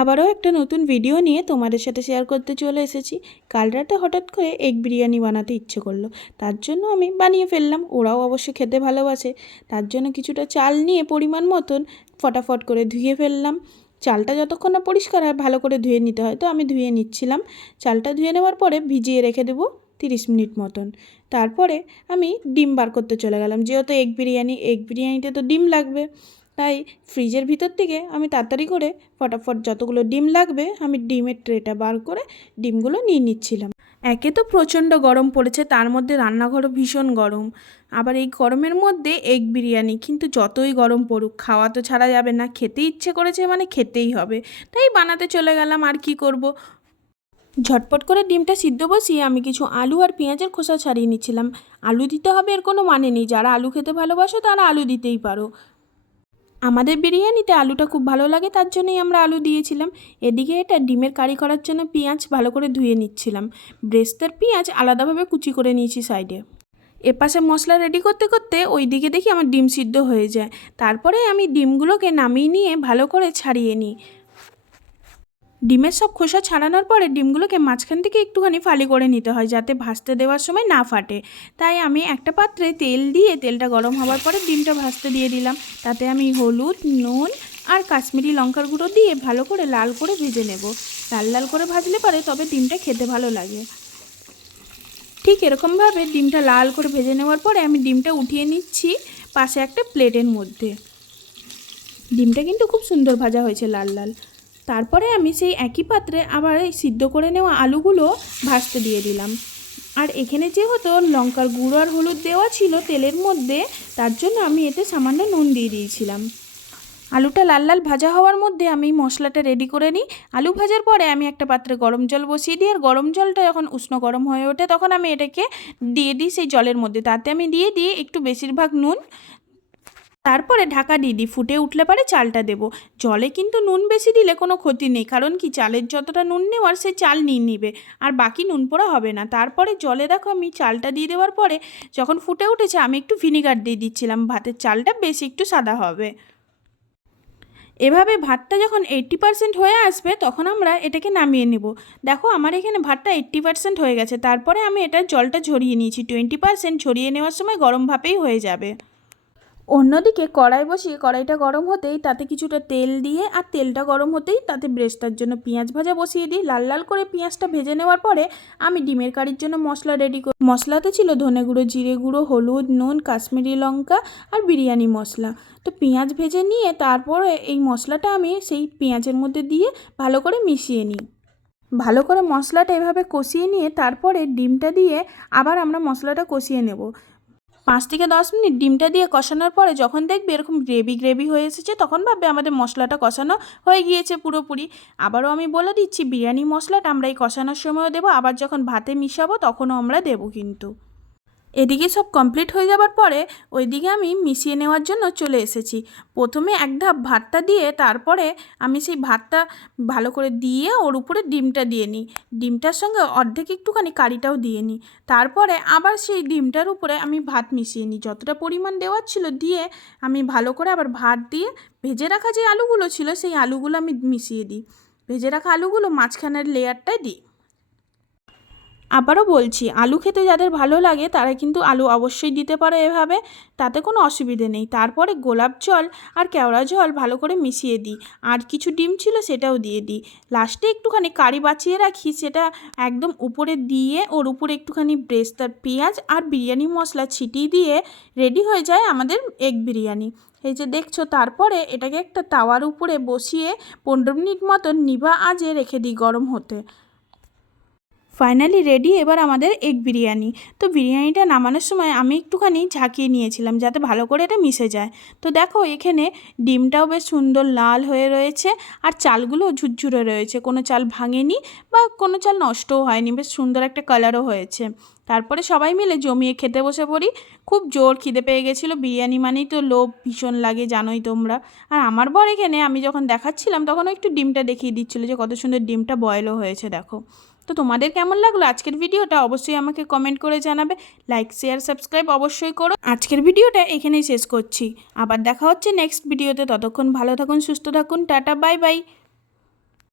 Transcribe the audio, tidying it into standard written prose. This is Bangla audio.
আবারও একটা নতুন ভিডিও নিয়ে তোমাদের সাথে শেয়ার করতে চলে এসেছি। কাল রাতে হঠাৎ করে এগ বিরিয়ানি বানাতে ইচ্ছে করলো, তার জন্য আমি বানিয়ে ফেললাম। ওরাও অবশ্য খেতে ভালোবাসে, তার জন্য কিছুটা চাল নিয়ে পরিমাণ মতন ফটাফট করে ধুয়ে ফেললাম। চালটা যতক্ষণ না পরিষ্কার হয় ভালো করে ধুয়ে নিতে হয়, তো আমি ধুয়ে নিচ্ছিলাম। চালটা ধুয়ে নেওয়ার পরে ভিজিয়ে রেখে দেবো 30 মিনিট মতন। তারপরে আমি ডিম বার করতে চলে গেলাম, যেহেতু এগ বিরিয়ানিতে তো ডিম লাগবে। তাই ফ্রিজের ভিতর থেকে আমি তাড়াতাড়ি করে ফটাফট যতগুলো ডিম লাগবে আমি ডিমের ট্রেটা বার করে ডিমগুলো নিয়ে নিচ্ছিলাম। একে তো প্রচণ্ড গরম পড়েছে, তার মধ্যে রান্নাঘরও ভীষণ গরম। আবার এই গরমের মধ্যে এগ বিরিয়ানি, কিন্তু যতই গরম পড়ুক খাওয়া তো ছাড়া যাবে না। খেতে ইচ্ছে করেছে মানে খেতেই হবে, তাই বানাতে চলে গেলাম। আর কি করব, ঝটপট করে ডিমটা সিদ্ধ বসিয়ে আমি কিছু আলু আর পেঁয়াজের খোসা ছাড়িয়ে নিচ্ছিলাম। আলু দিতে হবে এর কোনো মানে নেই, যারা আলু খেতে ভালোবাসো তারা আলু দিতেই পারো। আমাদের বিরিয়ানিতে আলুটা খুব ভালো লাগে, তার জন্যই আমরা আলু দিয়েছিলাম। এদিকে এটা ডিমের কারি করার জন্য পেঁয়াজ ভালো করে ধুয়ে নিচ্ছিলাম। ব্রেস্তের পেঁয়াজ আলাদাভাবে কুচি করে নিয়েছি সাইডে। এপাশে মশলা রেডি করতে করতে ওই দিকে দেখি আমার ডিম সিদ্ধ হয়ে যায়। তারপরে আমি ডিমগুলোকে নামিয়ে নিয়ে ভালো করে ছাড়িয়ে নিই। ডিমের সব খোসা ছাড়ানোর পরে ডিমগুলোকে মাঝখান থেকে একটুখানি ফালি করে নিতে হয়, যাতে ভাজতে দেওয়ার সময় না ফাটে। তাই আমি একটা পাত্রে তেল দিয়ে, তেলটা গরম হওয়ার পরে ডিমটা ভাজতে দিয়ে দিলাম। তাতে আমি হলুদ, নুন আর কাশ্মীরি লঙ্কার গুঁড়ো দিয়ে ভালো করে লাল করে ভেজে নেব। লাল লাল করে ভাজলে পরে তবে ডিমটা খেতে ভালো লাগে। ঠিক এরকমভাবে ডিমটা লাল করে ভেজে নেওয়ার পরে আমি ডিমটা উঠিয়ে নিচ্ছি পাশে একটা প্লেটের মধ্যে। ডিমটা কিন্তু খুব সুন্দর ভাজা হয়েছে, লাল লাল। তারপরে আমি সেই একই পাত্রে আবার এই সিদ্ধ করে নেওয়া আলুগুলো ভাজতে দিয়ে দিলাম। আর এখানে যেহেতু লঙ্কার গুঁড়ো আর হলুদ দেওয়া ছিল তেলের মধ্যে, তার জন্য আমি এতে সামান্য নুন দিয়ে দিয়েছিলাম। আলুটা লাল লাল ভাজা হওয়ার মধ্যে আমি মশলাটা রেডি করে নিই। আলু ভাজার পরে আমি একটা পাত্রে গরম জল বসিয়ে দিই, আর গরম জলটা যখন উষ্ণ গরম হয়ে ওঠে তখন আমি এটাকে দিয়ে দিই সেই জলের মধ্যে। তাতে আমি দিয়ে দিই একটু বেশিরভাগ নুন। তারপরে ঢাকা দিয়ে দিই, ফুটে উঠলে পরে চালটা দেবো। জলে কিন্তু নুন বেশি দিলে কোনো ক্ষতি নেই, কারণ কি চালের যতটা নুন নেওয়ার সে চাল নিয়ে নিবে, আর বাকি নুন পোড়া হবে না। তারপরে জলে দেখো আমি চালটা দিয়ে দেওয়ার পরে যখন ফুটে উঠেছে আমি একটু ভিনিগার দিয়ে দিচ্ছিলাম, ভাতের চালটা বেশি একটু সাদা হবে। এভাবে ভাতটা যখন 80% হয়ে আসবে তখন আমরা এটাকে নামিয়ে নেব। দেখো আমার এখানে ভাতটা 80% হয়ে গেছে। তারপরে আমি এটা জলটা ঝরিয়ে নিয়েছি। 20% ঝরিয়ে নেওয়ার সময় গরম ভাপেই হয়ে যাবে। অন্যদিকে কড়াই বসিয়ে কড়াইটা গরম হতেই তাতে কিছুটা তেল দিয়ে, আর তেলটা গরম হতেই তাতে ব্রেস্তার জন্য পেঁয়াজ ভাজা বসিয়ে দিই। লাল লাল করে পেঁয়াজটা ভেজে নেওয়ার পরে আমি ডিমের কারির জন্য মশলা রেডি করি। মশলাতে ছিল ধনে গুঁড়ো, জিরে গুঁড়ো, হলুদ, নুন, কাশ্মীরি লঙ্কা আর বিরিয়ানি মশলা। তো পেঁয়াজ ভেজে নিয়ে তারপরে এই মশলাটা আমি সেই পেঁয়াজের মধ্যে দিয়ে ভালো করে মিশিয়ে নিই। ভালো করে মশলাটা এভাবে কষিয়ে নিয়ে তারপরে ডিমটা দিয়ে আবার আমরা মশলাটা কষিয়ে নেব। 5 থেকে 10 মিনিট ডিমটা দিয়ে কষানোর পরে যখন দেখবে এরকম গ্রেভি গ্রেভি হয়ে এসেছে, তখন ভাববে আমাদের মশলাটা কষানো হয়ে গিয়েছে পুরোপুরি। আবারও আমি বলে দিচ্ছি, বিরিয়ানি মশলাটা আমরা এই কষানোর সময়ও দেবো, আবার যখন ভাতে মিশাবো তখনও আমরা দেবো কিন্তু। এদিকে সব কমপ্লিট হয়ে যাবার পরে ওইদিকে আমি মিশিয়ে নেওয়ার জন্য চলে এসেছি। প্রথমে এক ধাপ ভাতটা দিয়ে তারপরে আমি সেই ভাতটা ভালো করে দিয়ে ওর উপরে ডিমটা দিয়ে নিই। ডিমটার সঙ্গে অর্ধেক একটুখানি কারিটাও দিয়ে নিই। তারপরে আবার সেই ডিমটার উপরে আমি ভাত মিশিয়ে নিই, যতটা পরিমাণ দেওয়ার ছিল দিয়ে আমি ভালো করে আবার ভাত দিয়ে ভেজে রাখা যে আলুগুলো ছিল সেই আলুগুলো আমি মিশিয়ে দিই। ভেজে রাখা আলুগুলো মাঝখানের লেয়ারটায় দিই। আবারও বলছি, আলু খেতে যাদের ভালো লাগে তারা কিন্তু আলু অবশ্যই দিতে পারো এভাবে, তাতে কোনো অসুবিধে নেই। তারপরে গোলাপ জল আর কেওড়া জল ভালো করে মিশিয়ে দিই, আর কিছু ডিম ছিল সেটাও দিয়ে দিই। লাস্টে একটুখানি কারি বাঁচিয়ে রাখি, সেটা একদম উপরে দিয়ে ওর উপরে একটুখানি ব্রেস্তার পেঁয়াজ আর বিরিয়ানি মশলা ছিটিয়ে দিয়ে রেডি হয়ে যায় আমাদের এগ বিরিয়ানি। এই যে দেখছো, তারপরে এটাকে একটা তাওয়ার উপরে বসিয়ে 15 মিনিট মতন নিভা আঁচে রেখে দিই গরম হতে। ফাইনালি রেডি এবার আমাদের এগ বিরিয়ানি। তো বিরিয়ানিটা নামানোর সময় আমি একটুখানি ঝাঁকিয়ে নিয়েছিলাম যাতে ভালো করে এটা মিশে যায়। তো দেখো এখানে ডিমটাও বেশ সুন্দর লাল হয়ে রয়েছে, আর চালগুলো ঝুরঝুরে রয়েছে, কোনো চাল ভাঙেনি বা কোনো চাল নষ্টও হয়নি, বেশ সুন্দর একটা কালারও হয়েছে। তারপরে সবাই মিলে জমিয়ে খেতে বসে পড়ি। খুব জোর খিদে পেয়ে গেছিলো, বিরিয়ানি মানেই তো লোভ ভীষণ লাগে জানোই তোমরা। আর আমার বর এখানে আমি যখন দেখাচ্ছিলাম তখন একটু ডিমটা দেখিয়ে দিচ্ছিলো যে কত সুন্দর ডিমটা বয়েলও হয়েছে দেখো। তো তোমাদের কেমন লাগলো আজকের ভিডিওটা অবশ্যই আমাকে কমেন্ট করে জানাবে। লাইক, শেয়ার, সাবস্ক্রাইব অবশ্যই করো। আজকের ভিডিওটা এখানেই শেষ করছি, আবার দেখা হচ্ছে নেক্সট ভিডিওতে। ততক্ষণ ভালো থাকুন, সুস্থ থাকুন, টাটা, বাই বাই।